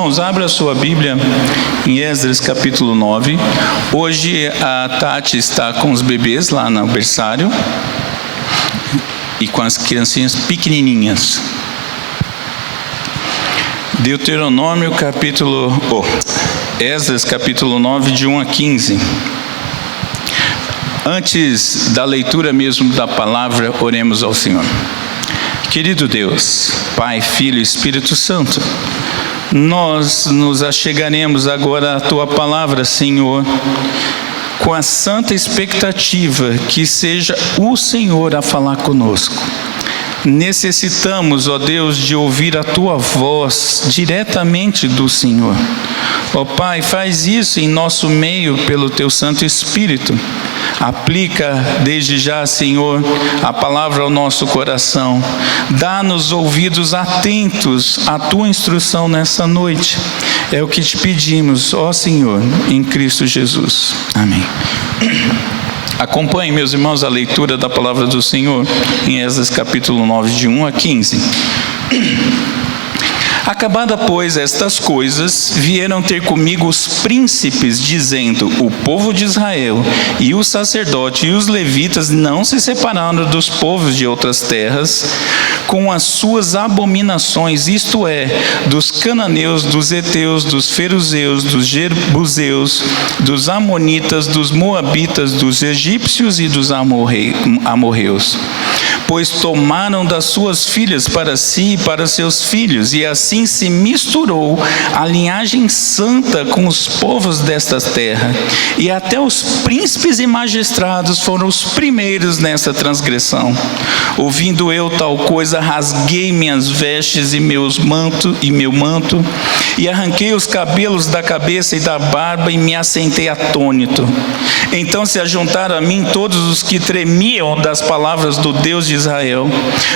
Abra a sua Bíblia em Esdras capítulo 9. Hoje a Tati está com os bebês lá no berçário e com as criancinhas pequenininhas. Deuteronômio Esdras capítulo 9, de 1 a 15. Antes da leitura mesmo da palavra, oremos ao Senhor. Querido Deus, Pai, Filho e Espírito Santo, nós nos achegaremos agora à Tua palavra, Senhor, com a santa expectativa que seja o Senhor a falar conosco. Necessitamos, ó Deus, de ouvir a Tua voz diretamente do Senhor. Ó Pai, faz isso em nosso meio pelo Teu Santo Espírito. Aplica desde já, Senhor, a palavra ao nosso coração. Dá-nos ouvidos atentos à Tua instrução nessa noite. É o que te pedimos, ó Senhor, em Cristo Jesus. Amém. Acompanhem, meus irmãos, a leitura da palavra do Senhor em Esdras capítulo 9, de 1 a 15. Acabada, pois, estas coisas, vieram ter comigo os príncipes, dizendo: o povo de Israel e o sacerdote e os levitas não se separaram dos povos de outras terras com as suas abominações, isto é, dos cananeus, dos heteus, dos feruzeus, dos jebuseus, dos amonitas, dos moabitas, dos egípcios e dos amorreus. Pois tomaram das suas filhas para si e para seus filhos, e assim se misturou a linhagem santa com os povos desta terra, e até os príncipes e magistrados foram os primeiros nessa transgressão. Ouvindo eu tal coisa, rasguei minhas vestes e meu manto, e arranquei os cabelos da cabeça e da barba, e me assentei atônito. Então se ajuntaram a mim todos os que tremiam das palavras do Deus de Israel,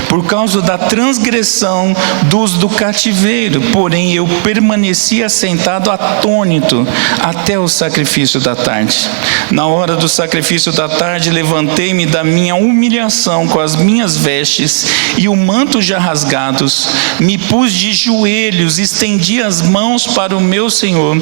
por causa da transgressão dos do cativeiro, porém eu permaneci assentado atônito até o sacrifício da tarde. Na hora do sacrifício da tarde, levantei-me da minha humilhação com as minhas vestes e o manto já rasgados, me pus de joelhos, estendi as mãos para o meu Senhor,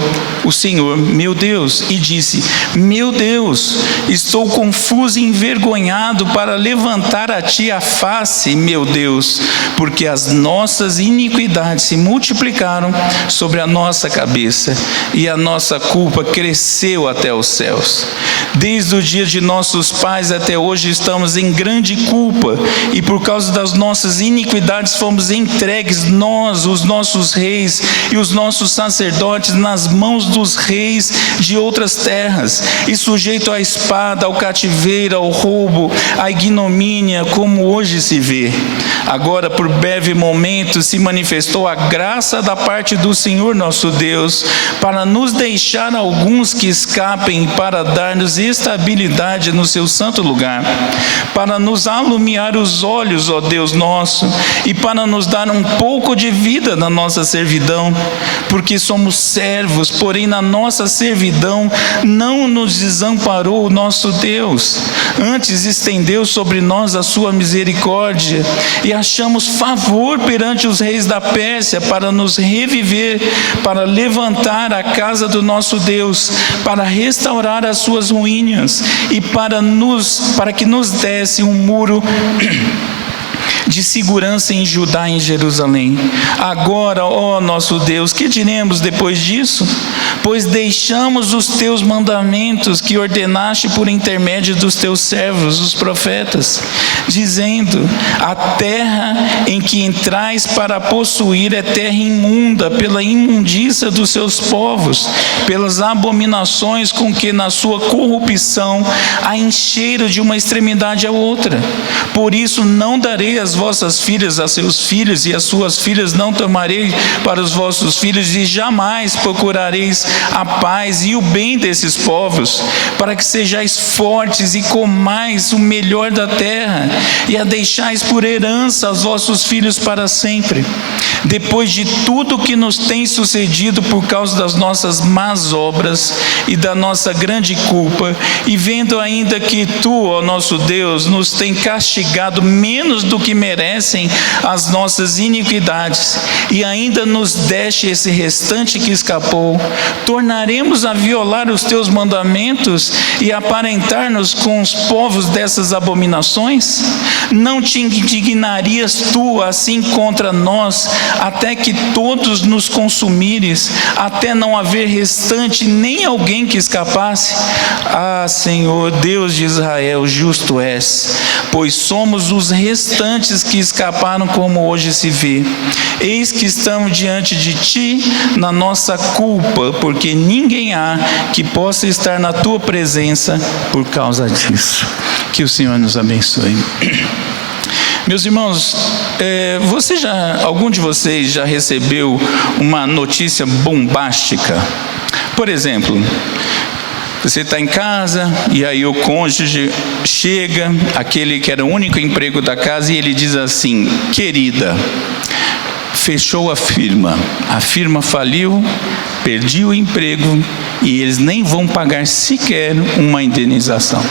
o Senhor, meu Deus, e disse: meu Deus, estou confuso e envergonhado para levantar a Ti a face, meu Deus, porque as nossas iniquidades se multiplicaram sobre a nossa cabeça e a nossa culpa cresceu até os céus. Desde o dia de nossos pais até hoje estamos em grande culpa, e por causa das nossas iniquidades fomos entregues, nós, os nossos reis e os nossos sacerdotes, nas mãos dos reis de outras terras, e sujeito à espada, ao cativeiro, ao roubo, à ignomínia, como hoje se vê. Agora, por breve momento, se manifestou a graça da parte do Senhor nosso Deus, para nos deixar alguns que escapem, para dar-nos estabilidade no seu santo lugar, para nos alumiar os olhos, ó Deus nosso, e para nos dar um pouco de vida na nossa servidão, porque somos servos, porém na nossa servidão não nos desamparou o nosso Deus, antes estendeu sobre nós a sua misericórdia, e achamos favor perante os reis da Pérsia para nos reviver, para levantar a casa do nosso Deus, para restaurar as suas ruínas, e para que nos desse um muro de segurança em Judá e em Jerusalém. Agora, ó nosso Deus, que diremos depois disso? Pois deixamos os teus mandamentos que ordenaste por intermédio dos teus servos, os profetas, dizendo: a terra em que entrais para possuir é terra imunda, pela imundícia dos seus povos, pelas abominações com que na sua corrupção a encheram de uma extremidade à outra. Por isso não darei as vossas filhas a seus filhos, e as suas filhas não tomarei para os vossos filhos, e jamais procurareis a paz e o bem desses povos, para que sejais fortes e comais o melhor da terra, e a deixais por herança aos vossos filhos para sempre. Depois de tudo que nos tem sucedido por causa das nossas más obras e da nossa grande culpa, e vendo ainda que Tu, ó nosso Deus, nos tem castigado menos do que merecemos, merecem as nossas iniquidades, e ainda nos deste esse restante que escapou, tornaremos a violar os teus mandamentos e aparentar-nos com os povos dessas abominações? Não te indignarias tu assim contra nós, até que todos nos consumires, até não haver restante nem alguém que escapasse? Ah, Senhor, Deus de Israel, justo és, pois somos os restantes que escaparam, como hoje se vê. Eis que estamos diante de ti na nossa culpa, porque ninguém há que possa estar na tua presença por causa disso. Que o Senhor nos abençoe. Meus irmãos, algum de vocês já recebeu uma notícia bombástica? Por exemplo, você está em casa e aí o cônjuge chega, aquele que era o único emprego da casa, e ele diz assim: querida, fechou a firma faliu, perdi o emprego e eles nem vão pagar sequer uma indenização.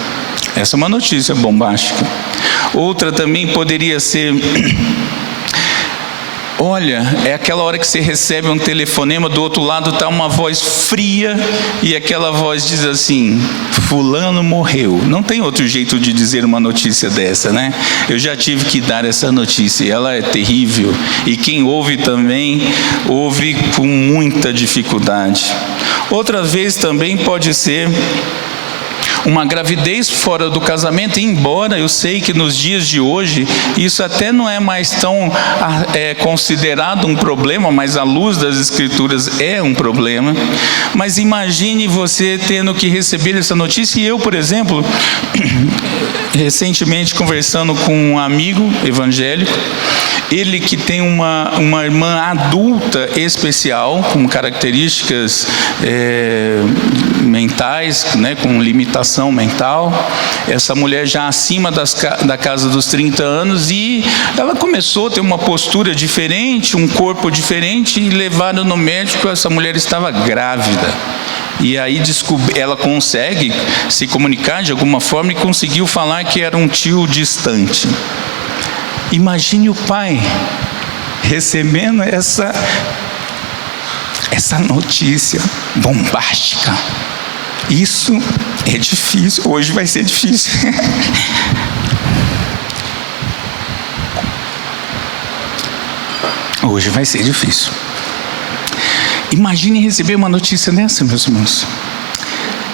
Essa é uma notícia bombástica. Outra também poderia ser: olha, é aquela hora que você recebe um telefonema, do outro lado está uma voz fria, e aquela voz diz assim: fulano morreu. Não tem outro jeito de dizer uma notícia dessa, né? Eu já tive que dar essa notícia, e ela é terrível, e quem ouve também, ouve com muita dificuldade. Outra vez também pode ser uma gravidez fora do casamento, embora eu sei que nos dias de hoje isso até não é mais tão considerado um problema, mas à luz das Escrituras é um problema. Mas imagine você tendo que receber essa notícia. E eu, por exemplo, recentemente conversando com um amigo evangélico, ele que tem uma irmã adulta especial, com características mentais, né, com limitação mental. Essa mulher já acima da casa dos 30 anos, e ela começou a ter uma postura diferente, um corpo diferente, e levaram no médico, essa mulher estava grávida. E aí ela consegue se comunicar de alguma forma e conseguiu falar que era um tio distante. Imagine o pai recebendo essa notícia bombástica. Isso é difícil, hoje vai ser difícil. Hoje vai ser difícil. Imagine receber uma notícia dessa, meus irmãos.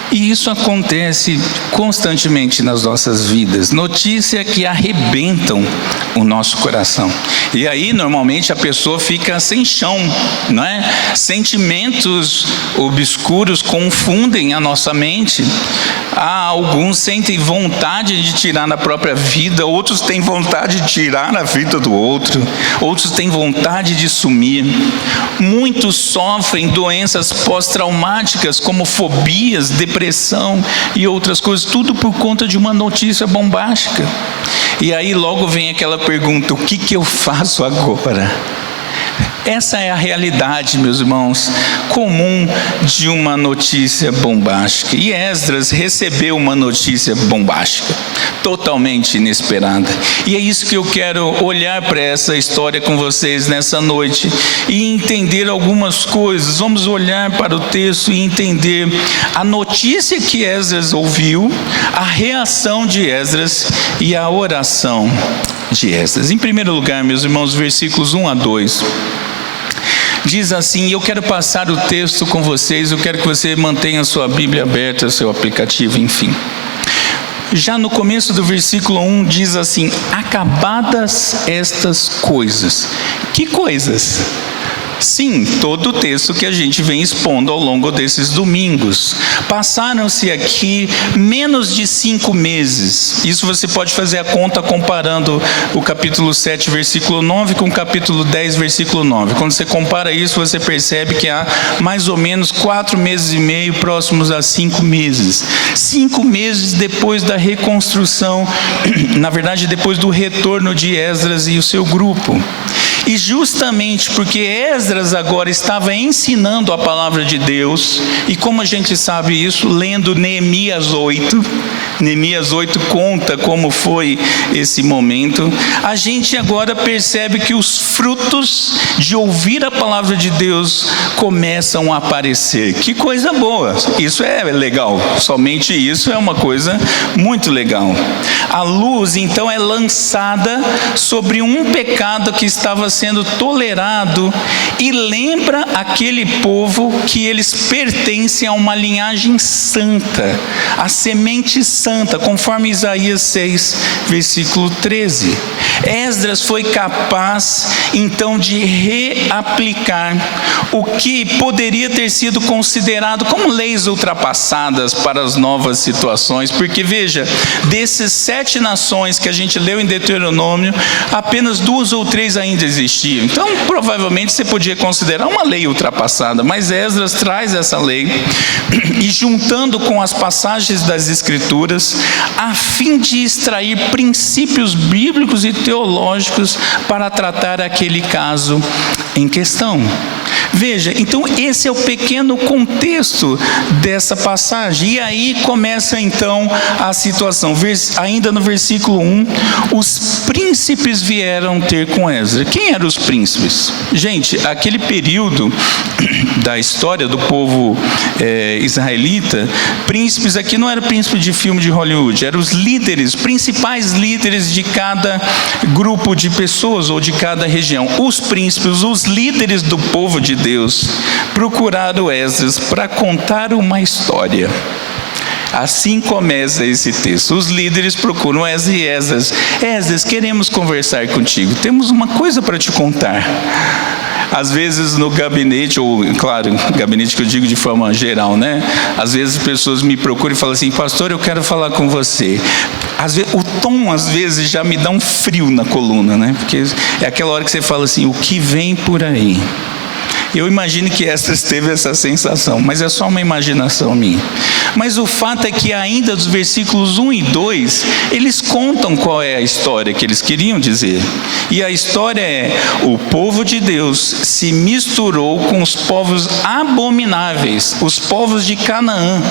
E isso acontece constantemente nas nossas vidas, notícias que arrebentam o nosso coração. E aí, normalmente, a pessoa fica sem chão, não é? Sentimentos obscuros confundem a nossa mente. Alguns sentem vontade de tirar na própria vida, outros têm vontade de tirar na vida do outro, outros têm vontade de sumir. Muitos sofrem doenças pós-traumáticas, como fobias, depressão e outras coisas, tudo por conta de uma notícia bombástica. E aí logo vem aquela pergunta: o que eu faço agora? Essa é a realidade, meus irmãos, comum de uma notícia bombástica. E Esdras recebeu uma notícia bombástica, totalmente inesperada. E é isso que eu quero olhar para essa história com vocês nessa noite e entender algumas coisas. Vamos olhar para o texto e entender a notícia que Esdras ouviu, a reação de Esdras e a oração de Esdras. Em primeiro lugar, meus irmãos, versículos 1 a 2. Diz assim, eu quero passar o texto com vocês, eu quero que você mantenha a sua Bíblia aberta, seu aplicativo, enfim. Já no começo do versículo 1 diz assim: acabadas estas coisas. Que coisas? Sim, todo o texto que a gente vem expondo ao longo desses domingos. Passaram-se aqui menos de 5 meses. Isso você pode fazer a conta comparando o capítulo 7, versículo 9 com o capítulo 10, versículo 9. Quando você compara isso, você percebe que há mais ou menos 4 meses e meio, próximos a 5 meses. 5 meses depois da reconstrução, na verdade depois do retorno de Esdras e o seu grupo. E justamente porque Esdras agora estava ensinando a palavra de Deus, e como a gente sabe isso, lendo Neemias 8 conta como foi esse momento, a gente agora percebe que os frutos de ouvir a palavra de Deus começam a aparecer. Que coisa boa, isso é legal, somente isso é uma coisa muito legal. A luz então é lançada sobre um pecado que estava sendo tolerado e lembra aquele povo que eles pertencem a uma linhagem santa, a semente santa, conforme Isaías 6, versículo 13. Esdras foi capaz então de reaplicar o que poderia ter sido considerado como leis ultrapassadas para as novas situações, porque veja, desses 7 nações que a gente leu em Deuteronômio, apenas 2 ou 3 ainda existiam. Então, provavelmente você podia considerar uma lei ultrapassada, mas Esdras traz essa lei e juntando com as passagens das Escrituras, a fim de extrair princípios bíblicos e teológicos para tratar aquele caso em questão. Veja, então esse é o pequeno contexto dessa passagem. E aí começa então a situação. Ainda no versículo 1, os príncipes vieram ter com Esdras. Quem eram os príncipes? Gente, aquele período da história do povo israelita, príncipes aqui não era príncipe de filme de Hollywood, eram os líderes, principais líderes de cada grupo de pessoas ou de cada região. Os príncipes, os líderes do povo de Deus, procuraram Esdras para contar uma história. Assim começa esse texto. Os líderes procuram Esdras e Esdras, queremos conversar contigo, temos uma coisa para te contar. Às vezes no gabinete, ou claro, gabinete que eu digo de forma geral, né? Às vezes as pessoas me procuram e falam assim: pastor, eu quero falar com você. Às vezes, o tom às vezes já me dá um frio na coluna, né? Porque é aquela hora que você fala assim: o que vem por aí? Eu imagino que Esdras teve essa sensação, mas é só uma imaginação minha. Mas o fato é que ainda dos versículos 1 e 2, eles contam qual é a história que eles queriam dizer. E a história é: o povo de Deus se misturou com os povos abomináveis, os povos de Canaã,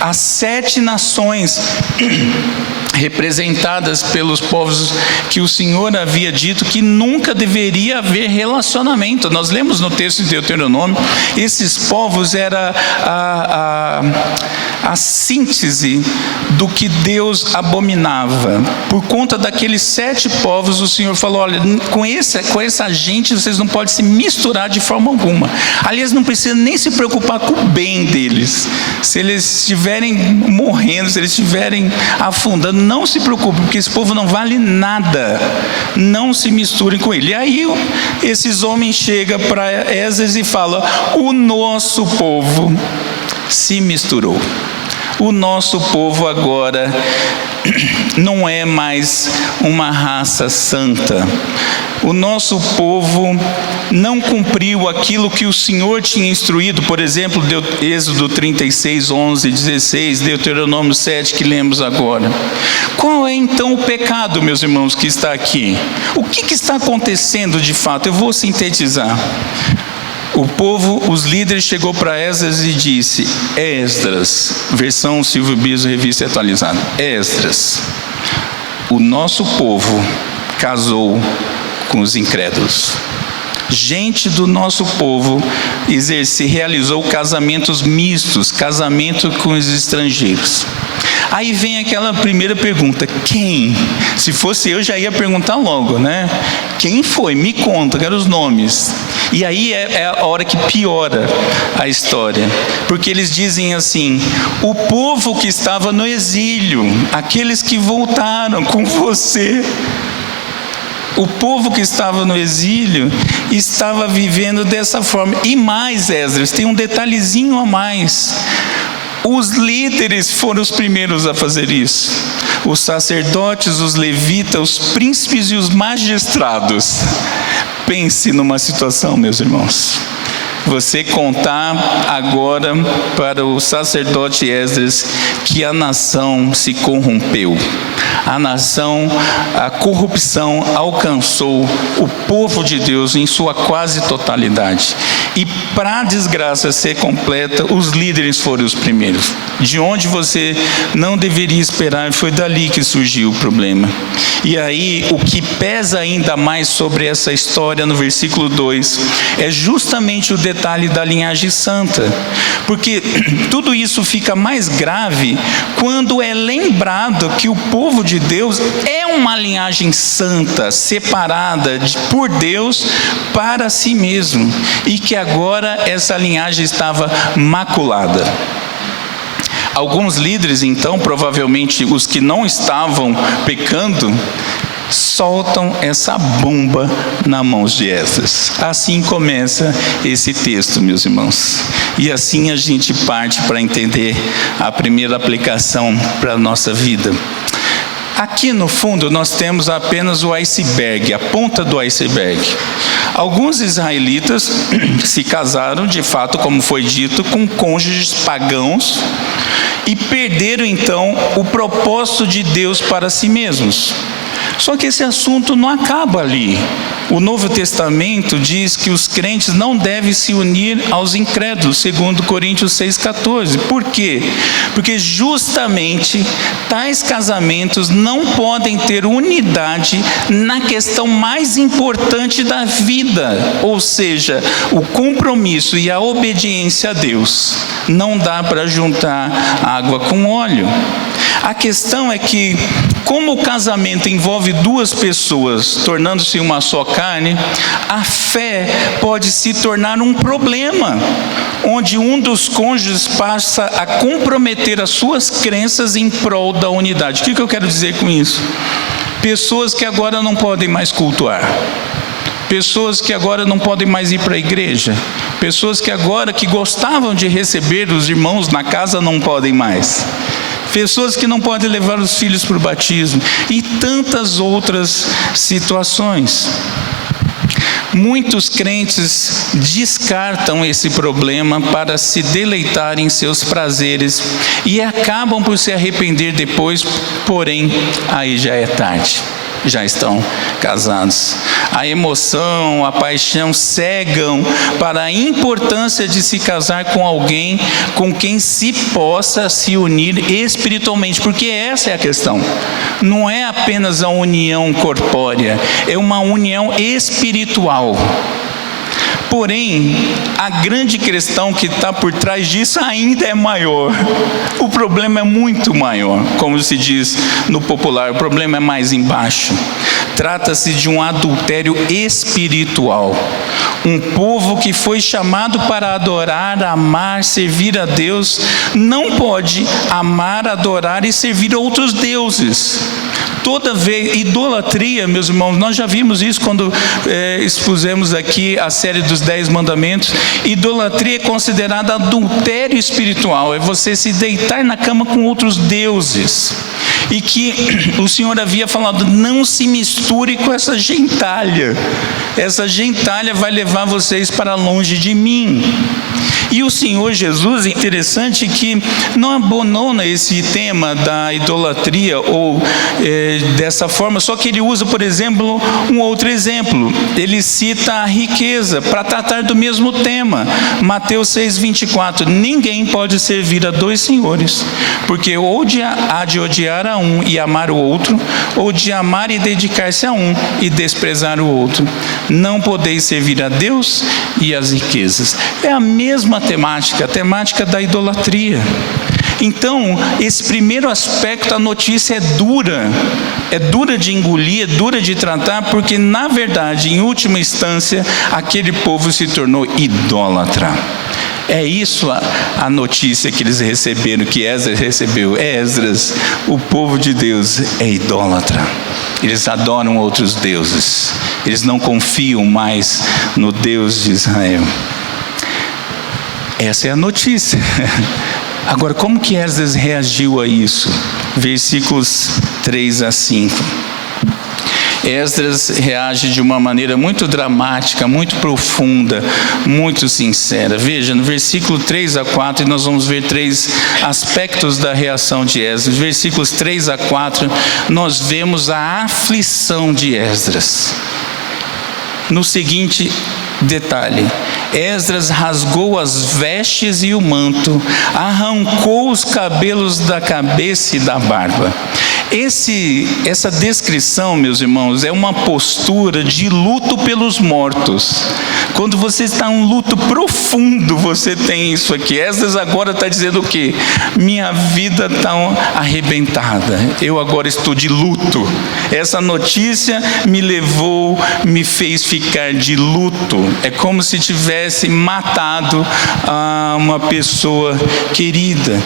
as 7 nações representadas pelos povos que o Senhor havia dito que nunca deveria haver relacionamento. Nós lemos no texto de Deuteronômio, esses povos era a síntese do que Deus abominava. Por conta daqueles 7 povos, o Senhor falou: olha, com essa gente vocês não podem se misturar de forma alguma. Aliás, não precisa nem se preocupar com o bem deles. Se eles estiverem morrendo, se eles estiverem afundando, não se preocupe, porque esse povo não vale nada. Não se misturem com ele. E aí esses homens chegam para Esdras e falam: o nosso povo se misturou. O nosso povo agora não é mais uma raça santa. O nosso povo não cumpriu aquilo que o Senhor tinha instruído, por exemplo, Êxodo 36, 11, 16, Deuteronômio 7, que lemos agora. Qual é então o pecado, meus irmãos, que está aqui? O que está acontecendo de fato? Eu vou sintetizar. O povo, os líderes, chegou para Esdras e disse: Esdras, versão Silvio Biso, revista atualizada. Esdras, o nosso povo casou com os incrédulos. Gente do nosso povo realizou casamentos mistos, casamento com os estrangeiros. Aí vem aquela primeira pergunta: quem? Se fosse eu, já ia perguntar logo, né? Quem foi? Me conta, quero os nomes. E aí é a hora que piora a história, porque eles dizem assim: o povo que estava no exílio, aqueles que voltaram com você. O povo que estava no exílio estava vivendo dessa forma. E mais, Esdras, tem um detalhezinho a mais. Os líderes foram os primeiros a fazer isso. Os sacerdotes, os levitas, os príncipes e os magistrados. Pense numa situação, meus irmãos. você contar agora para o sacerdote Esdras que a nação se corrompeu. A corrupção alcançou o povo de Deus em sua quase totalidade. E para a desgraça ser completa, os líderes foram os primeiros. De onde você não deveria esperar, foi dali que surgiu o problema. E aí, o que pesa ainda mais sobre essa história no versículo 2, é justamente o detalhe da linhagem santa. Porque tudo isso fica mais grave quando é lembrado que o povo de Deus é uma linhagem santa, separada por Deus para si mesmo, e que agora essa linhagem estava maculada. Alguns líderes, então, provavelmente os que não estavam pecando, soltam essa bomba nas mãos de Esdras. Assim começa esse texto, meus irmãos. E assim a gente parte para entender a primeira aplicação para a nossa vida. Aqui no fundo nós temos apenas o iceberg, a ponta do iceberg. Alguns israelitas se casaram, de fato, como foi dito, com cônjuges pagãos e perderam então o propósito de Deus para si mesmos. Só que esse assunto não acaba ali. O Novo Testamento diz que os crentes não devem se unir aos incrédulos, segundo Coríntios 6,14. Por quê? Porque justamente tais casamentos não podem ter unidade na questão mais importante da vida, ou seja, o compromisso e a obediência a Deus. Não dá para juntar água com óleo. A questão é que, como o casamento envolve duas pessoas tornando-se uma só carne, a fé pode se tornar um problema, onde um dos cônjuges passa a comprometer as suas crenças em prol da unidade. O que eu quero dizer com isso? Pessoas que agora não podem mais cultuar. Pessoas que agora não podem mais ir para a igreja. Pessoas que agora que gostavam de receber os irmãos na casa não podem mais. Pessoas que não podem levar os filhos para o batismo. E tantas outras situações. Muitos crentes descartam esse problema para se deleitar em seus prazeres e acabam por se arrepender depois, porém, aí já é tarde. Já estão casados. A emoção, a paixão cegam para a importância de se casar com alguém com quem se possa se unir espiritualmente, porque essa é a questão. Não é apenas a união corpórea, é uma união espiritual. Porém, a grande questão que está por trás disso ainda é maior. O problema é muito maior, como se diz no popular, o problema é mais embaixo. Trata-se de um adultério espiritual. Um povo que foi chamado para adorar, amar, servir a Deus, não pode amar, adorar e servir a outros deuses. Toda vez, idolatria, meus irmãos, nós já vimos isso quando expusemos aqui a série dos 10 mandamentos. Idolatria é considerada adultério espiritual, é você se deitar na cama com outros deuses. E que o Senhor havia falado, não se misture com essa gentalha. Essa gentalha vai levar vocês para longe de mim. E o Senhor Jesus, é interessante que não abandona esse tema da idolatria ou dessa forma, só que ele usa, por exemplo, um outro exemplo. Ele cita a riqueza para tratar do mesmo tema. Mateus 6,24. Ninguém pode servir a dois senhores, porque ou há de odiar a um e amar o outro, ou de amar e dedicar-se a um e desprezar o outro. Não podeis servir a Deus e às riquezas. É a mesma temática, a temática da idolatria. Então, esse primeiro aspecto, a notícia é dura de engolir, é dura de tratar, porque na verdade, em última instância, aquele povo se tornou idólatra. É isso a notícia que eles receberam, que Esdras recebeu. Esdras, o povo de Deus é idólatra. Eles adoram outros deuses. Eles não confiam mais no Deus de Israel. Essa é a notícia. Agora, como que Esdras reagiu a isso? Versículos 3 a 5. Esdras reage de uma maneira muito dramática, muito profunda, muito sincera. Veja, no versículo 3 a 4, e nós vamos ver 3 aspectos da reação de Esdras. Versículos 3 a 4, nós vemos a aflição de Esdras. No seguinte detalhe: Esdras rasgou as vestes e o manto, arrancou os cabelos da cabeça e da barba. Essa descrição, meus irmãos, é uma postura de luto pelos mortos. Quando você está em um luto profundo, você tem isso aqui. Esdras agora está dizendo o quê? Minha vida está arrebentada, eu agora estou de luto. Essa notícia me fez ficar de luto. É como se tivesse matado uma pessoa querida.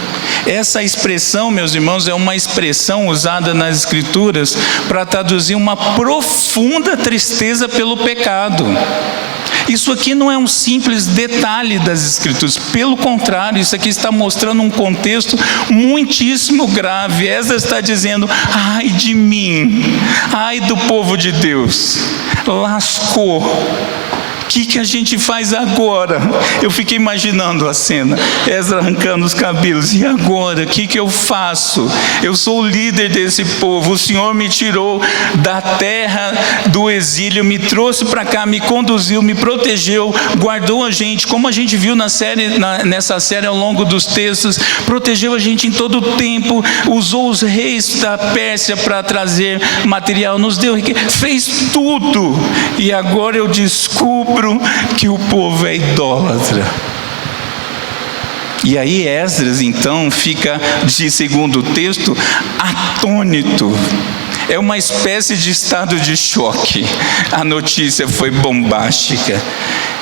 Essa expressão, meus irmãos, é uma expressão usada nas Escrituras para traduzir uma profunda tristeza pelo pecado. Isso aqui não é um simples detalhe das Escrituras, pelo contrário, isso aqui está mostrando um contexto muitíssimo grave. Esdras está dizendo: ai de mim, ai do povo de Deus, lascou. O que a gente faz agora? Eu fiquei imaginando a cena, Esdras arrancando os cabelos. E agora? O que eu faço? Eu sou o líder desse povo. O Senhor me tirou da terra do exílio, me trouxe para cá, me conduziu, me protegeu, guardou a gente, como a gente viu nessa série ao longo dos textos, protegeu a gente em todo o tempo, usou os reis da Pérsia para trazer material, nos deu, fez tudo. E agora eu descubro que o povo é idólatra. E aí Esdras então fica, segundo o texto, atônito. É uma espécie de estado de choque. A notícia foi bombástica.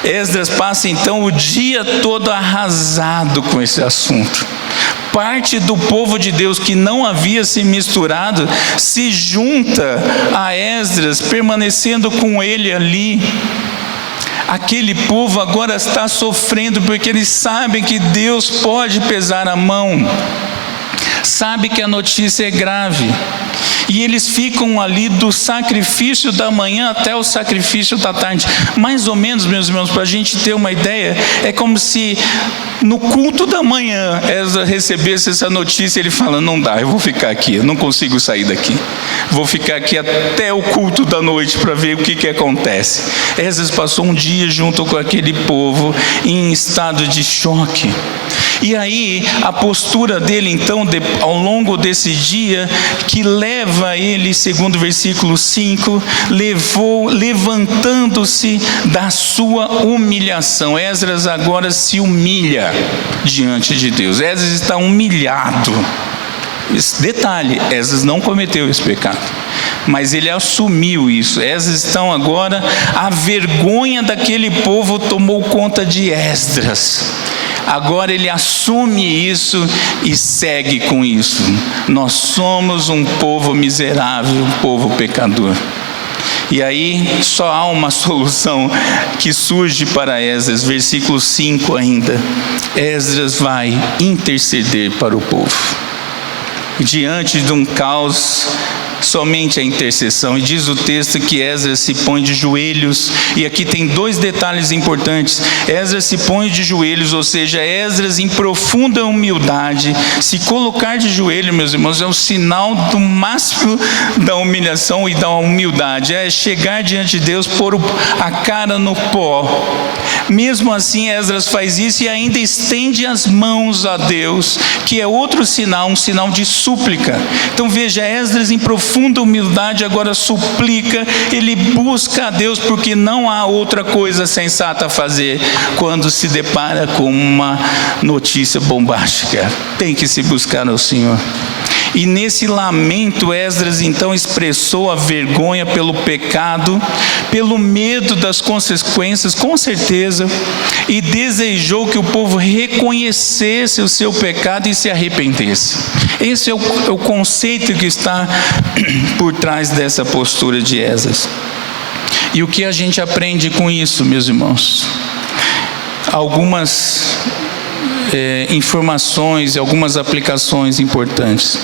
Esdras passa então o dia todo arrasado com esse assunto. Parte do povo de Deus que não havia se misturado se junta a Esdras, permanecendo com ele ali. Aquele povo agora está sofrendo porque eles sabem que Deus pode pesar a mão, sabe que a notícia é grave, e eles ficam ali do sacrifício da manhã até o sacrifício da tarde. Mais ou menos, meus irmãos, para a gente ter uma ideia, é como se no culto da manhã Esdras recebesse essa notícia. Ele fala: não dá, eu vou ficar aqui, eu não consigo sair daqui, vou ficar aqui até o culto da noite para ver o que acontece. Esdras passou um dia junto com aquele povo em estado de choque. E aí a postura dele então, ao longo desse dia, que leva ele, segundo o versículo 5, levantando-se da sua humilhação. Esdras agora se humilha diante de Deus. Esdras está humilhado. Esse detalhe, Esdras não cometeu esse pecado, mas ele assumiu isso. Esdras então agora, a vergonha daquele povo tomou conta de Esdras. Agora ele assume isso e segue com isso. Nós somos um povo miserável, um povo pecador. E aí só há uma solução que surge para Esdras, versículo 5 ainda. Esdras vai interceder para o povo. Diante de um caos, somente a intercessão. E diz o texto que Esdras se põe de joelhos. E aqui tem 2 detalhes importantes. Esdras se põe de joelhos, ou seja, Esdras em profunda humildade. Se colocar de joelho, meus irmãos, é um sinal do máximo da humilhação e da humildade. É chegar diante de Deus, pôr a cara no pó. Mesmo assim, Esdras faz isso e ainda estende as mãos a Deus, que é outro sinal, um sinal de súplica. Então veja, Esdras em profunda humildade agora suplica, ele busca a Deus, porque não há outra coisa sensata a fazer quando se depara com uma notícia bombástica. Tem que se buscar ao Senhor. E nesse lamento, Esdras então expressou a vergonha pelo pecado, pelo medo das consequências, com certeza, e desejou que o povo reconhecesse o seu pecado e se arrependesse. Esse é o conceito que está por trás dessa postura de Esdras. E o que a gente aprende com isso, meus irmãos? Algumas informações e algumas aplicações importantes.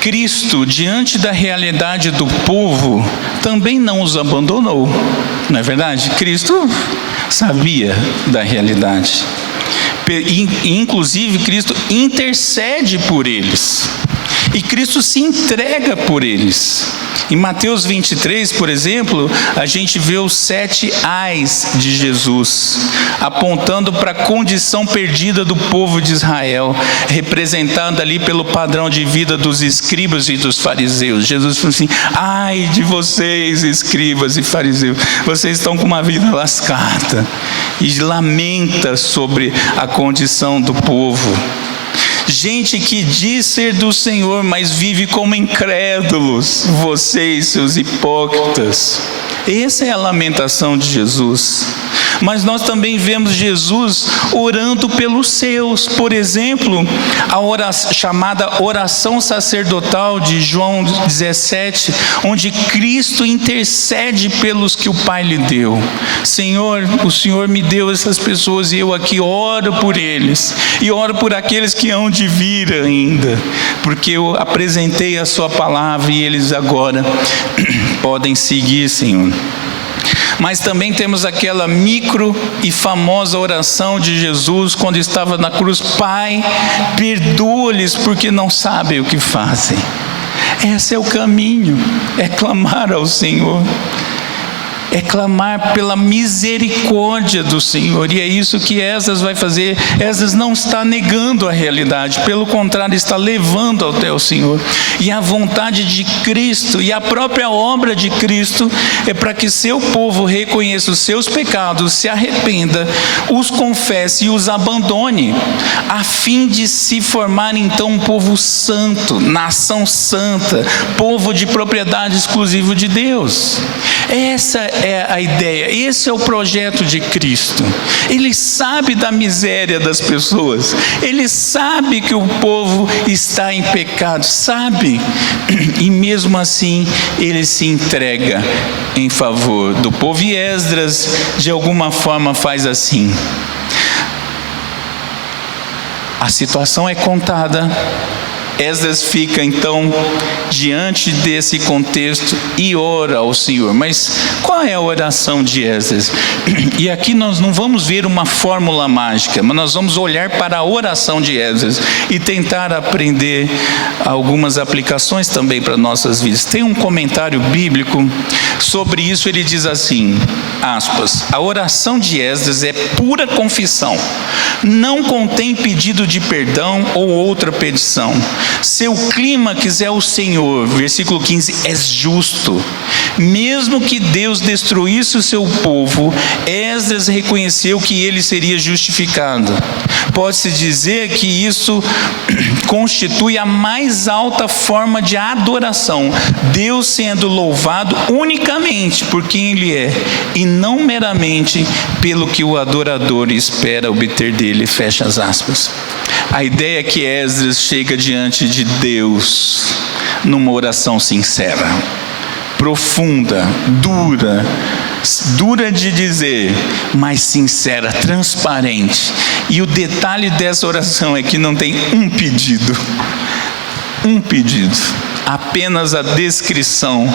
Cristo, diante da realidade do povo, também não os abandonou, não é verdade? Cristo sabia da realidade. Inclusive, Cristo intercede por eles. E Cristo se entrega por eles. Em Mateus 23, por exemplo, a gente vê os 7 ais de Jesus, apontando para a condição perdida do povo de Israel, representada ali pelo padrão de vida dos escribas e dos fariseus. Jesus falou assim: ai de vocês, escribas e fariseus, vocês estão com uma vida lascada. E lamenta sobre a condição do povo. Gente que diz ser do Senhor, mas vive como incrédulos, vocês, seus hipócritas. Essa é a lamentação de Jesus. Mas nós também vemos Jesus orando pelos seus. Por exemplo, a chamada oração sacerdotal de João 17, onde Cristo intercede pelos que o Pai lhe deu. Senhor, o Senhor me deu essas pessoas e eu aqui oro por eles. E oro por aqueles que hão de vir ainda, porque eu apresentei a sua palavra e eles agora podem seguir, Senhor. Mas também temos aquela micro e famosa oração de Jesus quando estava na cruz: Pai, perdoa-lhes porque não sabem o que fazem. Esse é o caminho, é clamar ao Senhor, é clamar pela misericórdia do Senhor. E é isso que Esdras vai fazer. Esdras não está negando a realidade, pelo contrário, está levando até o Senhor. E a vontade de Cristo e a própria obra de Cristo é para que seu povo reconheça os seus pecados, se arrependa, os confesse e os abandone, a fim de se formar então um povo santo, nação santa, povo de propriedade exclusiva de Deus. Essa é a ideia, esse é o projeto de Cristo. Ele sabe da miséria das pessoas, ele sabe que o povo está em pecado, sabe, e mesmo assim ele se entrega em favor do povo. E Esdras de alguma forma faz assim. A situação é contada. Esdras fica então diante desse contexto e ora ao Senhor. Mas qual é a oração de Esdras? E aqui nós não vamos ver uma fórmula mágica, mas nós vamos olhar para a oração de Esdras e tentar aprender algumas aplicações também para nossas vidas. Tem um comentário bíblico sobre isso, ele diz assim, aspas: a oração de Esdras é pura confissão, não contém pedido de perdão ou outra petição. Seu clímax é o Senhor, versículo 15, é justo. Mesmo que Deus destruísse o seu povo, Esdras reconheceu que ele seria justificado. Pode-se dizer que isso constitui a mais alta forma de adoração, Deus sendo louvado unicamente por quem Ele é, e não meramente pelo que o adorador espera obter dele, fecha as aspas. A ideia é que Esdras chega diante de Deus numa oração sincera, profunda, dura de dizer, mas sincera, transparente. E o detalhe dessa oração é que não tem um pedido, apenas a descrição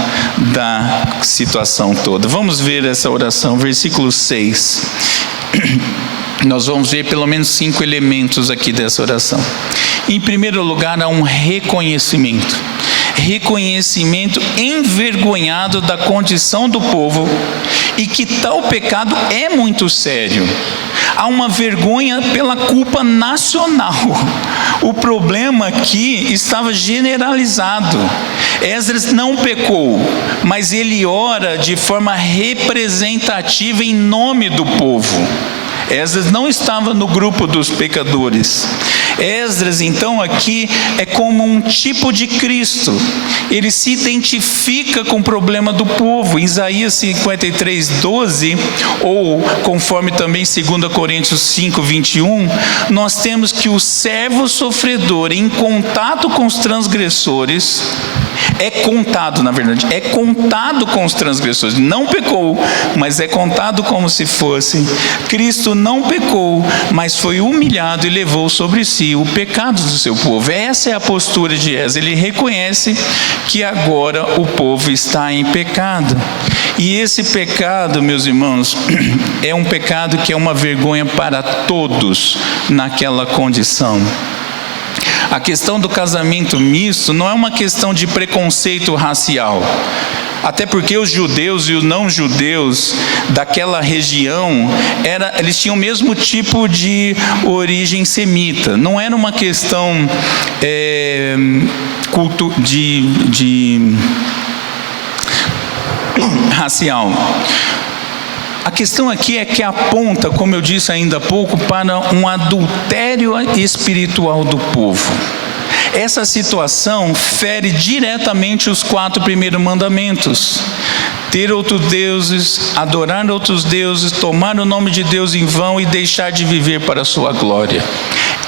da situação toda. Vamos ver essa oração, versículo 6. Nós vamos ver pelo menos 5 elementos aqui dessa oração. Em primeiro lugar, há um reconhecimento envergonhado da condição do povo e que tal pecado é muito sério. Há uma vergonha pela culpa nacional. O problema aqui estava generalizado. Esdras não pecou, mas ele ora de forma representativa em nome do povo. Esdras não estava no grupo dos pecadores. Esdras, então, aqui é como um tipo de Cristo. Ele se identifica com o problema do povo. Em Isaías 53:12, ou conforme também 2 Coríntios 5:21, nós temos que o servo sofredor, em contato com os transgressores, É contado, na verdade, é contado com os transgressores. Não pecou, mas é contado como se fosse. Cristo não pecou, mas foi humilhado e levou sobre si o pecado do seu povo. Essa é a postura de Esdras. Ele reconhece que agora o povo está em pecado. E esse pecado, meus irmãos, é um pecado que é uma vergonha para todos naquela condição. A questão do casamento misto não é uma questão de preconceito racial. Até porque os judeus e os não-judeus daquela região, eles tinham o mesmo tipo de origem semita. Não era uma questão racial. A questão aqui é que aponta, como eu disse ainda há pouco, para um adultério espiritual do povo. Essa situação fere diretamente os 4 primeiros mandamentos. Ter outros deuses, adorar outros deuses, tomar o nome de Deus em vão e deixar de viver para a sua glória.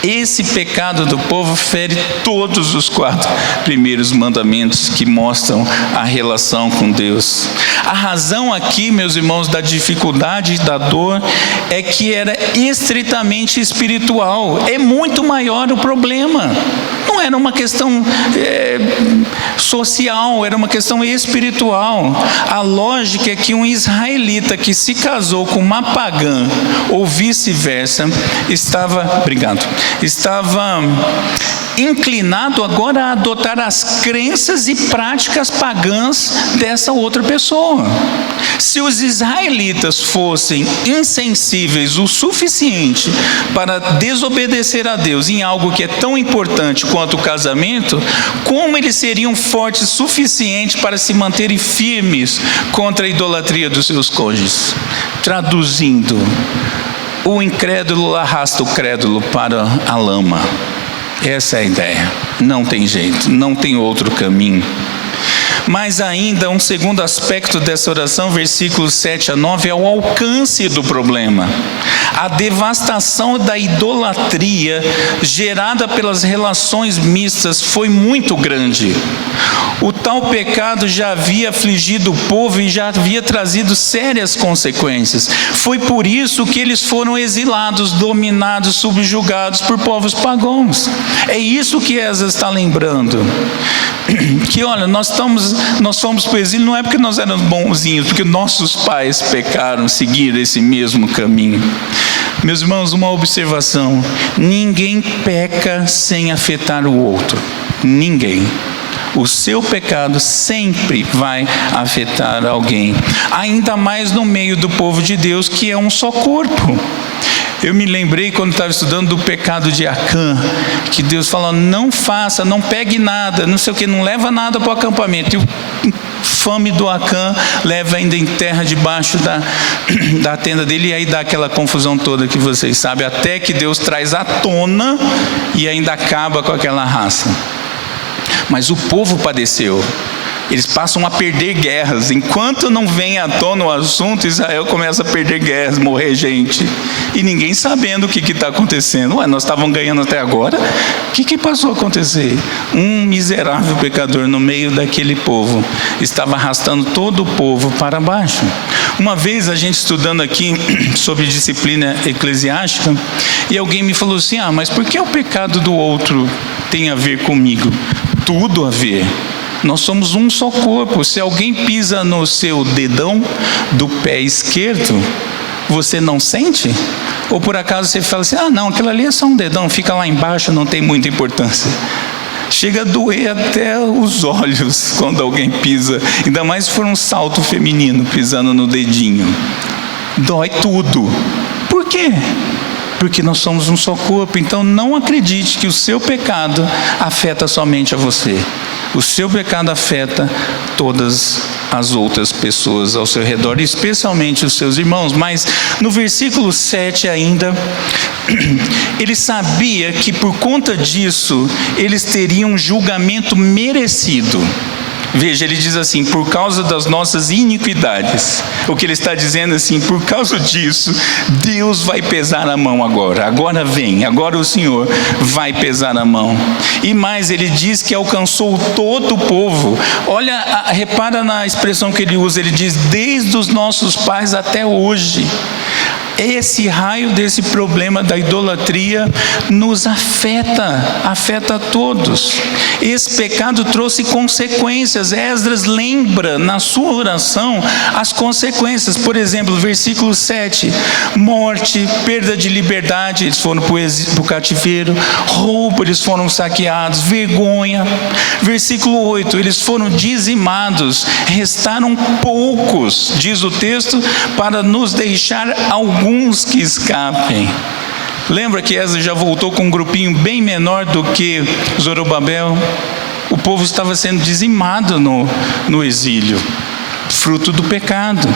Esse pecado do povo fere todos os 4 primeiros mandamentos que mostram a relação com Deus. A razão aqui, meus irmãos, da dificuldade e da dor é que era estritamente espiritual. É muito maior o problema. Não era uma questão social, era uma questão espiritual. A lógica é que um israelita que se casou com uma pagã, ou vice-versa, estava inclinado agora a adotar as crenças e práticas pagãs dessa outra pessoa. Se os israelitas fossem insensíveis o suficiente para desobedecer a Deus em algo que é tão importante quanto o casamento, como eles seriam fortes o suficiente para se manterem firmes contra a idolatria dos seus cônjuges? Traduzindo, o incrédulo arrasta o crédulo para a lama. Essa é a ideia. Não tem jeito, não tem outro caminho. Mas ainda um segundo aspecto dessa oração, versículos 7 a 9, é o alcance do problema. A devastação da idolatria gerada pelas relações mistas foi muito grande. O tal pecado já havia afligido o povo e já havia trazido sérias consequências. Foi por isso que eles foram exilados, dominados, subjugados por povos pagãos. É isso que Esdras está lembrando. Que olha, nós fomos para o exílio não é porque nós éramos bonzinhos, porque nossos pais pecaram, seguiram esse mesmo caminho. Meus irmãos, uma observação: ninguém peca sem afetar o outro. Ninguém. O seu pecado sempre vai afetar alguém, ainda mais no meio do povo de Deus, que é um só corpo. Eu me lembrei quando estava estudando do pecado de Acã, que Deus falou: não faça, não pegue nada, não sei o que, não leva nada para o acampamento. E o infame do Acã leva ainda em terra debaixo da tenda dele, e aí dá aquela confusão toda que vocês sabem, até que Deus traz à tona e ainda acaba com aquela raça. Mas o povo padeceu. Eles passam a perder guerras. Enquanto não vem à tona o assunto, Israel começa a perder guerras, morrer gente. E ninguém sabendo o que está acontecendo. Ué, nós estávamos ganhando até agora? O que passou a acontecer? Um miserável pecador no meio daquele povo estava arrastando todo o povo para baixo. Uma vez a gente estudando aqui sobre disciplina eclesiástica, e alguém me falou assim: mas por que o pecado do outro tem a ver comigo? Tudo a ver. Nós somos um só corpo. Se alguém pisa no seu dedão do pé esquerdo, você não sente? Ou por acaso você fala assim: não, aquilo ali é só um dedão, fica lá embaixo, não tem muita importância. Chega a doer até os olhos quando alguém pisa, ainda mais se for um salto feminino pisando no dedinho. Dói tudo. Por quê? Porque nós somos um só corpo. Então não acredite que o seu pecado afeta somente a você. O seu pecado afeta todas as outras pessoas ao seu redor, especialmente os seus irmãos. Mas no versículo 7 ainda, ele sabia que por conta disso, eles teriam um julgamento merecido. Veja, ele diz assim: por causa das nossas iniquidades. O que ele está dizendo assim, por causa disso, Deus vai pesar a mão agora. Agora vem, agora o Senhor vai pesar a mão. E mais, ele diz que alcançou todo o povo. Olha, repara na expressão que ele usa, ele diz: desde os nossos pais até hoje. Esse raio desse problema da idolatria nos afeta a todos. Esse pecado trouxe consequências. Esdras lembra na sua oração as consequências. Por exemplo, versículo 7, morte, perda de liberdade, eles foram para o cativeiro, roubo, eles foram saqueados, vergonha. Versículo 8, eles foram dizimados, restaram poucos, diz o texto, para nos deixar alguns que escapem. Lembra que Esdras já voltou com um grupinho bem menor do que Zorobabel? O povo estava sendo dizimado no exílio, fruto do pecado.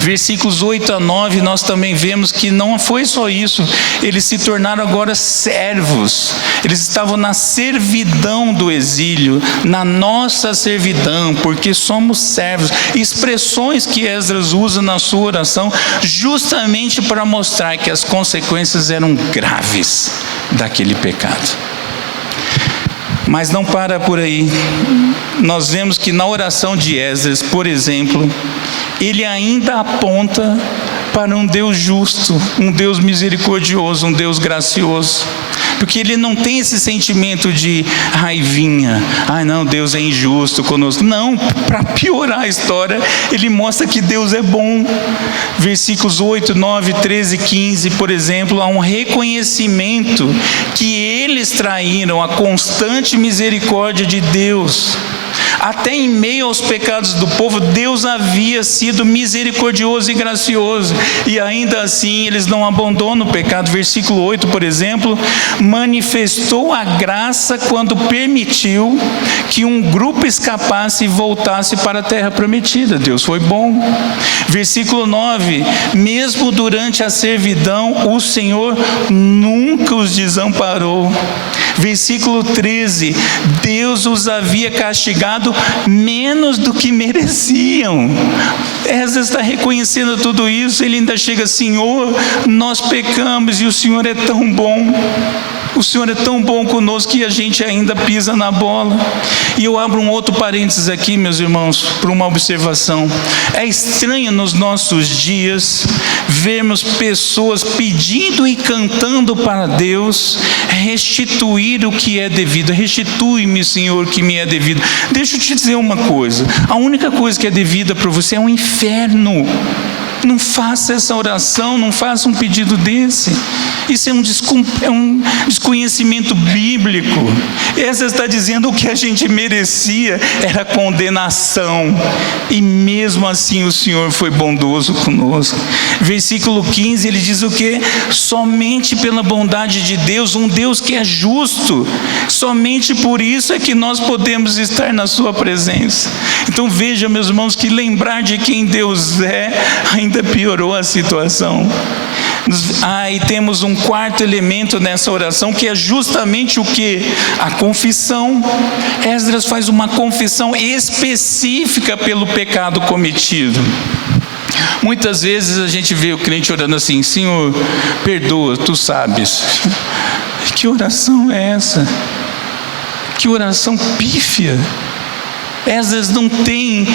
Versículos 8 a 9, nós também vemos que não foi só isso, eles se tornaram agora servos, eles estavam na servidão do exílio, na nossa servidão, porque somos servos, expressões que Esdras usa na sua oração, justamente para mostrar que as consequências eram graves daquele pecado. Mas não para por aí. Nós vemos que na oração de Esdras, por exemplo, ele ainda aponta para um Deus justo, um Deus misericordioso, um Deus gracioso. Porque ele não tem esse sentimento de raivinha. Ai não, Deus é injusto conosco. Não, para piorar a história, ele mostra que Deus é bom. Versículos 8, 9, 13, 15, por exemplo, há um reconhecimento que eles traíram a constante misericórdia de Deus. Até em meio aos pecados do povo, Deus havia sido misericordioso e gracioso, e ainda assim eles não abandonam o pecado. Versículo 8, por exemplo, manifestou a graça quando permitiu que um grupo escapasse e voltasse para a terra prometida. Deus foi bom. Versículo 9, mesmo durante a servidão, o Senhor nunca os desamparou. Versículo 13, Deus os havia castigado menos do que mereciam. Esdras está reconhecendo tudo isso, ele ainda chega: Senhor, nós pecamos e o Senhor é tão bom. O Senhor é tão bom conosco que a gente ainda pisa na bola. E eu abro um outro parênteses aqui, meus irmãos, para uma observação. É estranho nos nossos dias vermos pessoas pedindo e cantando para Deus restituir o que é devido. Restitui-me, Senhor, o que me é devido. Deixa eu te dizer uma coisa: a única coisa que é devida para você é um inferno. Não faça essa oração, não faça um pedido desse. Isso é um desconhecimento bíblico. Essa está dizendo o que a gente merecia era condenação, e mesmo assim o Senhor foi bondoso conosco. Versículo 15, ele diz o quê? Somente pela bondade de Deus, um Deus que é justo, somente por isso é que nós podemos estar na sua presença. Então veja, meus irmãos, que lembrar de quem Deus é ainda piorou a situação. E temos um quarto elemento nessa oração, que é justamente o que? A confissão. Esdras faz uma confissão específica pelo pecado cometido. Muitas vezes a gente vê o crente orando assim: Senhor, perdoa, tu sabes. Que oração é essa? Que oração pífia. Esdras não tem,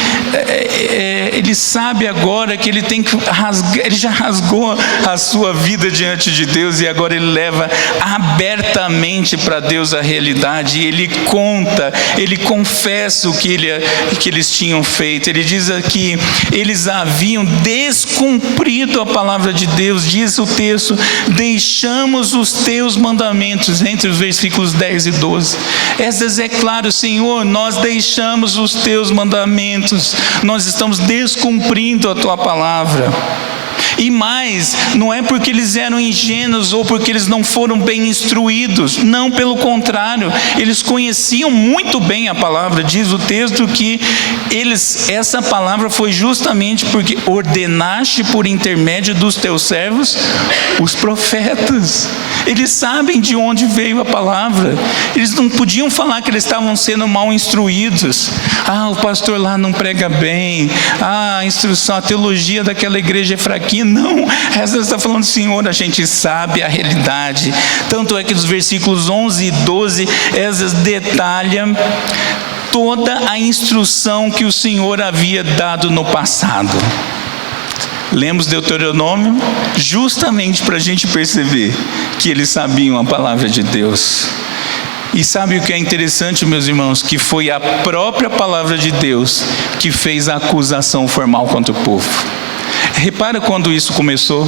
ele sabe agora que ele tem que rasgar, ele já rasgou a sua vida diante de Deus, e agora ele leva abertamente para Deus a realidade, e ele conta, ele confessa o que eles tinham feito. Ele diz aqui: eles haviam descumprido a palavra de Deus, diz o texto: deixamos os teus mandamentos, entre os versículos 10 e 12. Esdras é claro: Senhor, nós deixamos os teus mandamentos, nós estamos descumprindo a tua palavra. E mais, não é porque eles eram ingênuos ou porque eles não foram bem instruídos. Não, pelo contrário, eles conheciam muito bem a palavra. Diz o texto que essa palavra foi justamente porque ordenaste por intermédio dos teus servos, os profetas. Eles sabem de onde veio a palavra. Eles não podiam falar que eles estavam sendo mal instruídos. O pastor lá não prega bem. A instrução, a teologia daquela igreja é fraquinha. Não, Esdras está falando, Senhor, a gente sabe a realidade. Tanto é que nos versículos 11 e 12, Esdras detalha toda a instrução que o Senhor havia dado no passado. Lemos Deuteronômio justamente para a gente perceber que eles sabiam a palavra de Deus. E sabe o que é interessante, meus irmãos? Que foi a própria palavra de Deus que fez a acusação formal contra o povo. Repara quando isso começou.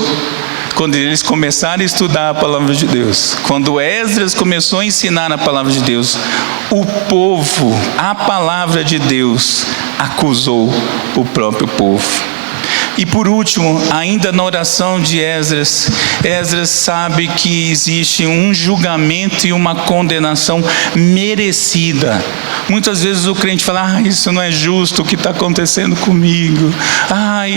Quando eles começaram a estudar a palavra de Deus, quando Esdras começou a ensinar a palavra de Deus, o povo, a palavra de Deus, acusou o próprio povo. E por último, ainda na oração de Esdras, Esdras sabe que existe um julgamento e uma condenação merecida. Muitas vezes o crente fala, isso não é justo o que está acontecendo comigo.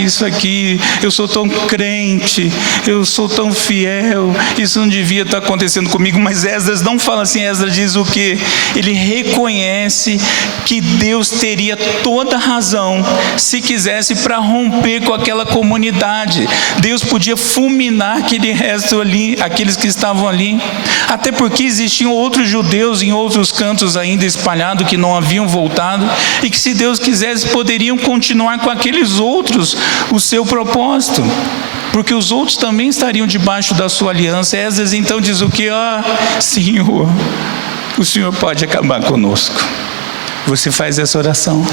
Isso aqui, eu sou tão crente, eu sou tão fiel, isso não devia estar acontecendo comigo. Mas Esdras não fala assim. Esdras diz o quê? Ele reconhece que Deus teria toda a razão se quisesse para romper com aquela comunidade. Deus podia fulminar aquele resto ali, aqueles que estavam ali, até porque existiam outros judeus em outros cantos ainda espalhados que não haviam voltado, e que se Deus quisesse poderiam continuar com aqueles outros o seu propósito, porque os outros também estariam debaixo da sua aliança. Esdras então diz o que? Senhor, o Senhor pode acabar conosco. Você faz essa oração?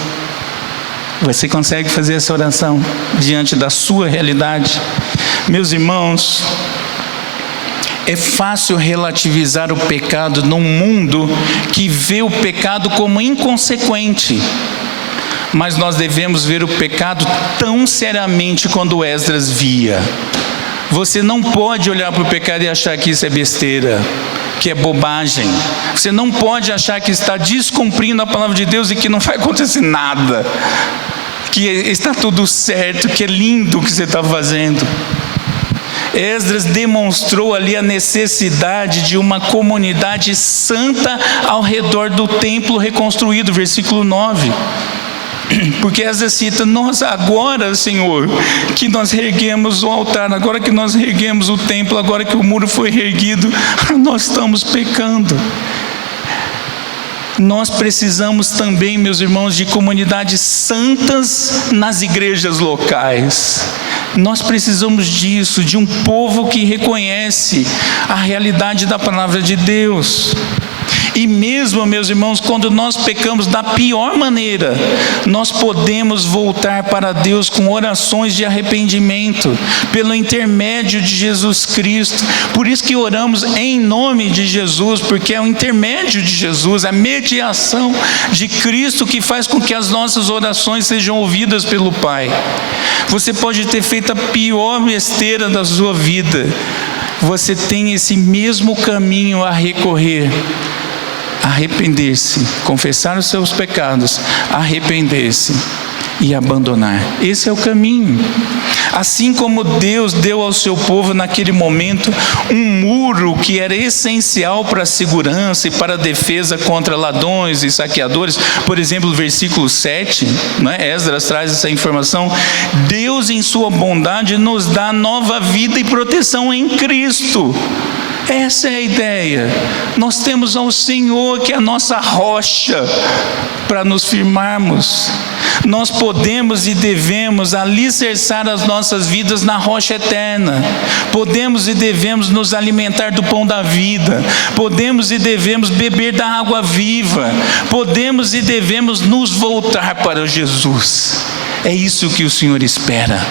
Você consegue fazer essa oração diante da sua realidade? Meus irmãos, é fácil relativizar o pecado num mundo que vê o pecado como inconsequente. Mas nós devemos ver o pecado tão seriamente quanto Esdras via. Você não pode olhar para o pecado e achar que isso é besteira, que é bobagem. Você não pode achar que está descumprindo a palavra de Deus e que não vai acontecer nada, que está tudo certo, que é lindo o que você está fazendo. Esdras demonstrou ali a necessidade de uma comunidade santa ao redor do templo reconstruído, versículo 9. Porque Esdras cita, nós agora, Senhor, que nós reerguemos o altar, agora que nós reerguemos o templo, agora que o muro foi reerguido, nós estamos pecando. Nós precisamos também, meus irmãos, de comunidades santas nas igrejas locais. Nós precisamos disso, de um povo que reconhece a realidade da palavra de Deus. E mesmo, meus irmãos, quando nós pecamos da pior maneira, nós podemos voltar para Deus com orações de arrependimento, pelo intermédio de Jesus Cristo. Por isso que oramos em nome de Jesus, porque é o intermédio de Jesus, a mediação de Cristo que faz com que as nossas orações sejam ouvidas pelo Pai. Você pode ter feito a pior besteira da sua vida, você tem esse mesmo caminho a recorrer. Arrepender-se, confessar os seus pecados, arrepender-se e abandonar. Esse é o caminho. Assim como Deus deu ao seu povo naquele momento um muro que era essencial para a segurança e para a defesa contra ladrões e saqueadores, por exemplo, no versículo 7, Esdras traz essa informação. Deus, em sua bondade, nos dá nova vida e proteção em Cristo. Essa é a ideia. Nós temos ao Senhor, que é a nossa rocha, para nos firmarmos. Nós podemos e devemos alicerçar as nossas vidas na rocha eterna. Podemos e devemos nos alimentar do pão da vida. Podemos e devemos beber da água viva. Podemos e devemos nos voltar para Jesus. É isso que o Senhor espera.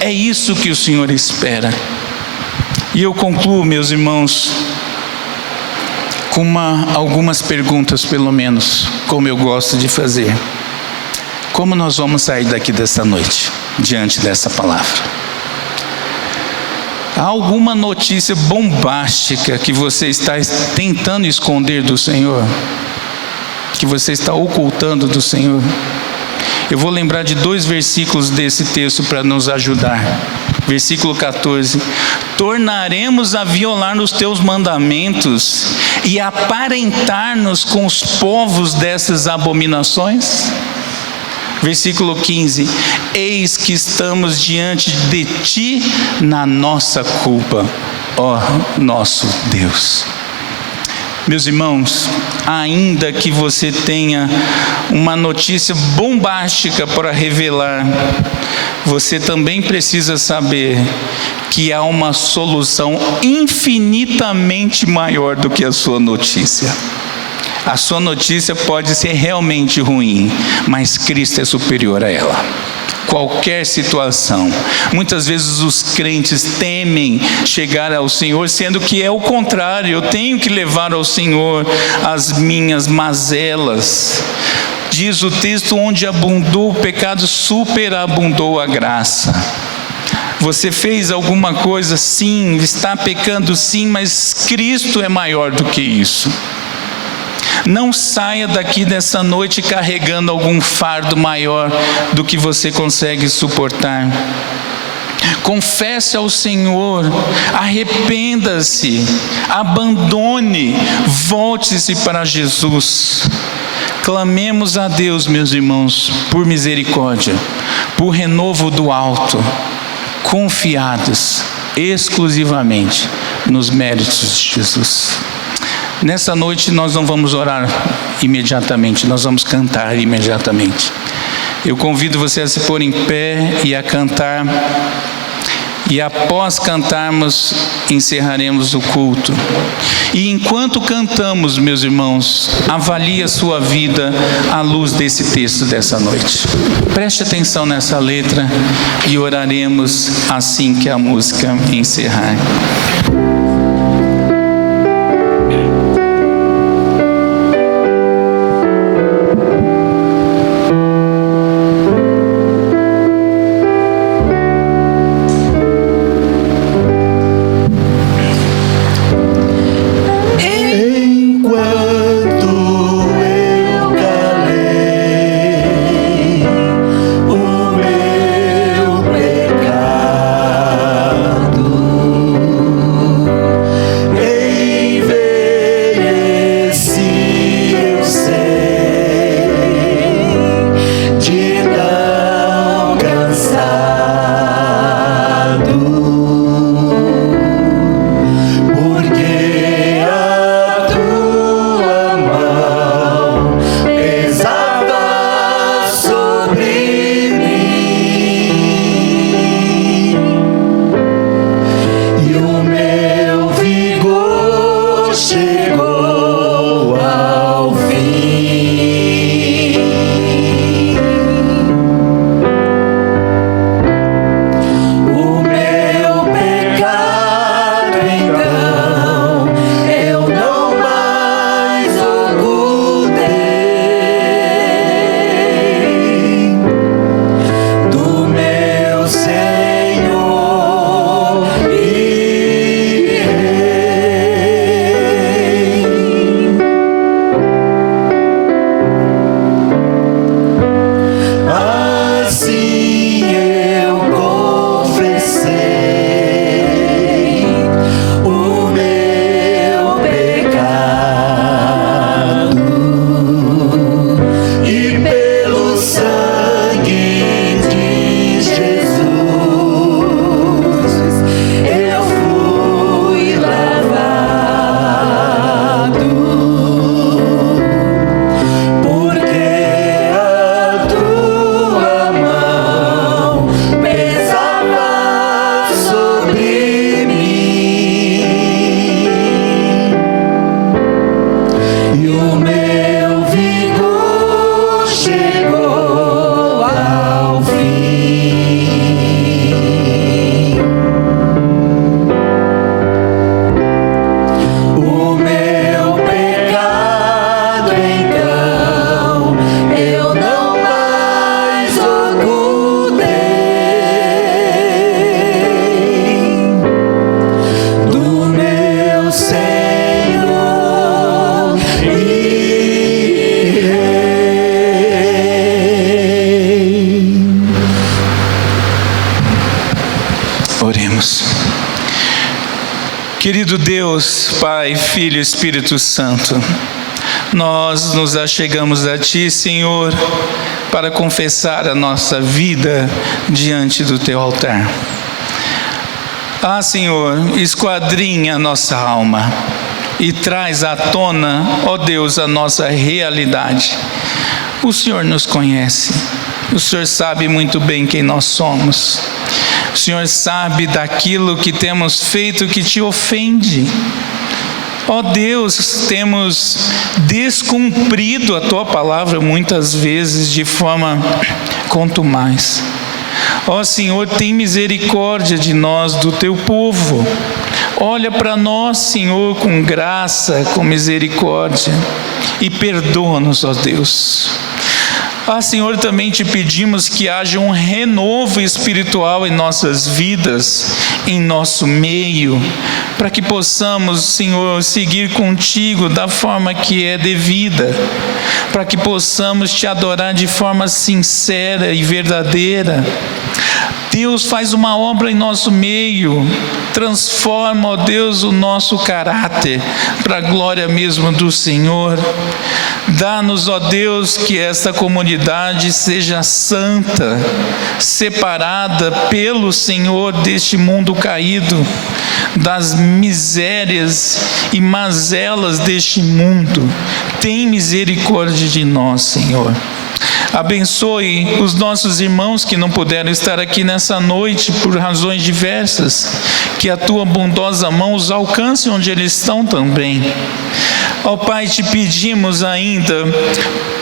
É isso que o Senhor espera. E eu concluo, meus irmãos, com algumas perguntas, pelo menos, como eu gosto de fazer. Como nós vamos sair daqui desta noite, diante dessa palavra? Há alguma notícia bombástica que você está tentando esconder do Senhor? Que você está ocultando do Senhor? Eu vou lembrar de 2 versículos desse texto para nos ajudar. Versículo 14: tornaremos a violar os teus mandamentos e aparentar-nos com os povos dessas abominações? Versículo 15: eis que estamos diante de ti na nossa culpa, ó nosso Deus. Meus irmãos, ainda que você tenha uma notícia bombástica para revelar, você também precisa saber que há uma solução infinitamente maior do que a sua notícia. A sua notícia pode ser realmente ruim, mas Cristo é superior a ela. Qualquer situação. Muitas vezes os crentes temem chegar ao Senhor, sendo que é o contrário. Eu tenho que levar ao Senhor as minhas mazelas. Diz o texto: onde abundou o pecado, superabundou a graça. Você fez alguma coisa? Sim. Está pecando? Sim, mas Cristo é maior do que isso. Não saia daqui dessa noite carregando algum fardo maior do que você consegue suportar. Confesse ao Senhor, arrependa-se, abandone, volte-se para Jesus. Clamemos a Deus, meus irmãos, por misericórdia, por renovo do alto, confiados exclusivamente nos méritos de Jesus. Nessa noite nós não vamos orar imediatamente, nós vamos cantar imediatamente. Eu convido você a se pôr em pé e a cantar. E após cantarmos, encerraremos o culto. E enquanto cantamos, meus irmãos, avalie a sua vida à luz desse texto dessa noite. Preste atenção nessa letra e oraremos assim que a música encerrar. Oremos. Querido Deus, Pai, Filho e Espírito Santo, nós nos achegamos a Ti, Senhor, para confessar a nossa vida diante do Teu altar. Senhor, esquadrinha a nossa alma e traz à tona, ó Deus, a nossa realidade. O Senhor nos conhece, o Senhor sabe muito bem quem nós somos. O Senhor sabe daquilo que temos feito que Te ofende. Ó Deus, temos descumprido a Tua palavra muitas vezes de forma contumaz. Ó Senhor, tem misericórdia de nós, do Teu povo. Olha para nós, Senhor, com graça, com misericórdia e perdoa-nos, ó Deus. Senhor, também Te pedimos que haja um renovo espiritual em nossas vidas, em nosso meio, para que possamos, Senhor, seguir Contigo da forma que é devida, para que possamos Te adorar de forma sincera e verdadeira. Deus, faz uma obra em nosso meio, transforma, ó Deus, o nosso caráter, para a glória mesmo do Senhor. Dá-nos, ó Deus, que esta comunidade seja santa, separada pelo Senhor deste mundo caído, das misérias e mazelas deste mundo. Tem misericórdia de nós, Senhor. Abençoe os nossos irmãos que não puderam estar aqui nessa noite por razões diversas, que a Tua bondosa mão os alcance onde eles estão também. Ó Pai, Te pedimos ainda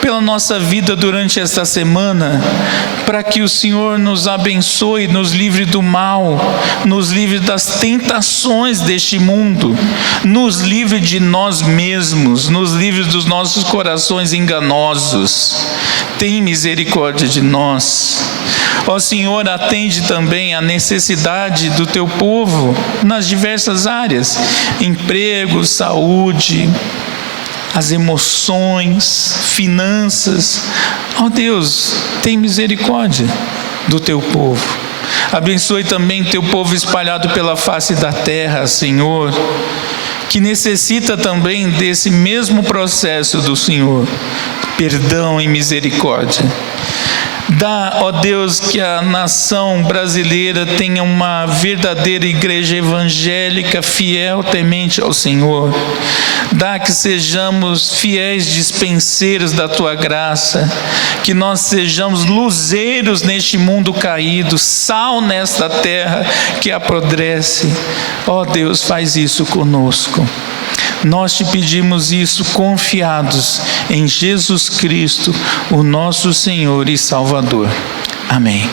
pela nossa vida durante esta semana, para que o Senhor nos abençoe, nos livre do mal, nos livre das tentações deste mundo, nos livre de nós mesmos, nos livre dos nossos corações enganosos. Tem misericórdia de nós. Ó Senhor, atende também a necessidade do Teu povo nas diversas áreas: emprego, saúde, as emoções, finanças. Ó Deus, tem misericórdia do Teu povo. Abençoe também Teu povo espalhado pela face da terra, Senhor, que necessita também desse mesmo processo do Senhor, perdão e misericórdia. Dá, ó Deus, que a nação brasileira tenha uma verdadeira igreja evangélica, fiel, temente ao Senhor. Dá que sejamos fiéis dispenseiros da Tua graça, que nós sejamos luzeiros neste mundo caído, sal nesta terra que apodrece. Ó Deus, faz isso conosco. Nós Te pedimos isso confiados em Jesus Cristo, o nosso Senhor e Salvador. Amém.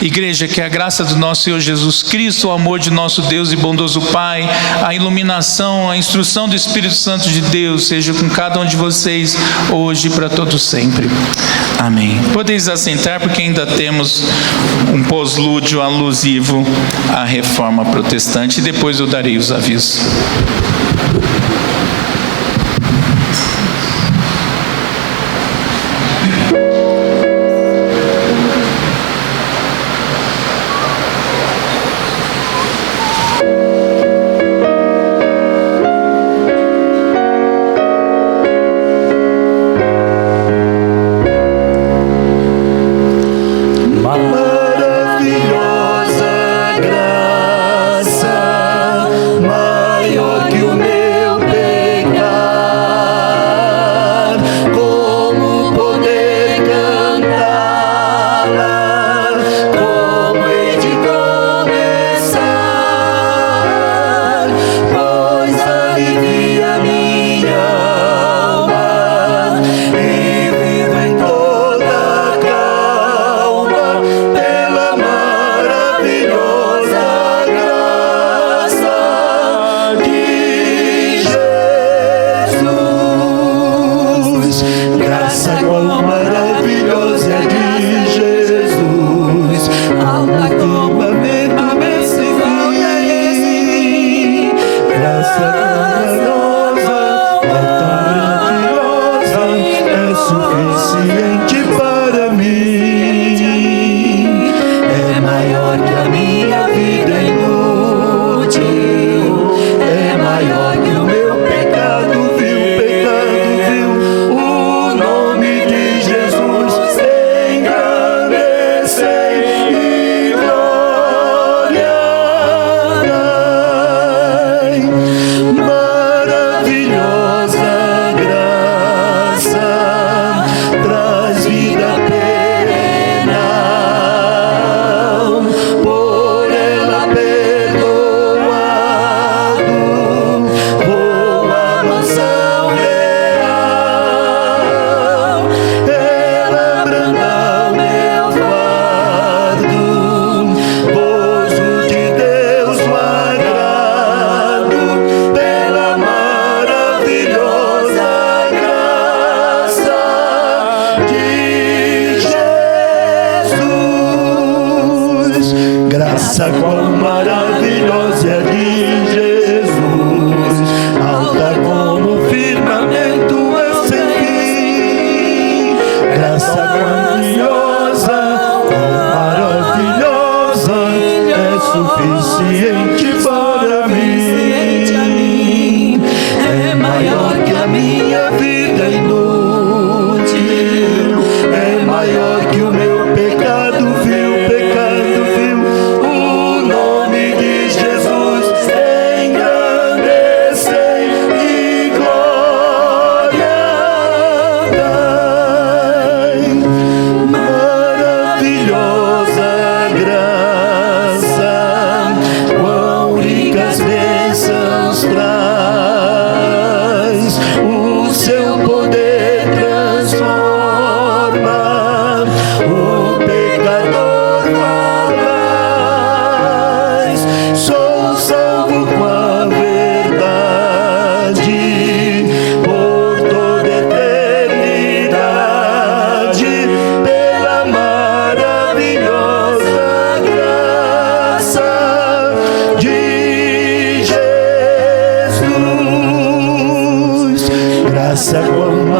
Igreja, que a graça do nosso Senhor Jesus Cristo, o amor de nosso Deus e bondoso Pai, a iluminação, a instrução do Espírito Santo de Deus seja com cada um de vocês, hoje e para todo sempre. Amém. Podeis assentar, porque ainda temos um poslúdio alusivo à Reforma Protestante, e depois eu darei os avisos. Maravilhosa graça, maior que o maravilhosa é a de Jesus, alta como o firmamento é sem fim. Graça grandiosa, maravilhosa, é suficiente para mim. É maior que a minha vida inútil, é maior que o meu pecado vil. O nome de Jesus engrandecei e glória dai. Maravilhosa graça, quão ricas bênçãos traz. O seu poder transforma o pecador falaz. Sou salvo com a verdade por toda eternidade, pela maravilhosa graça de Jesus. Graça com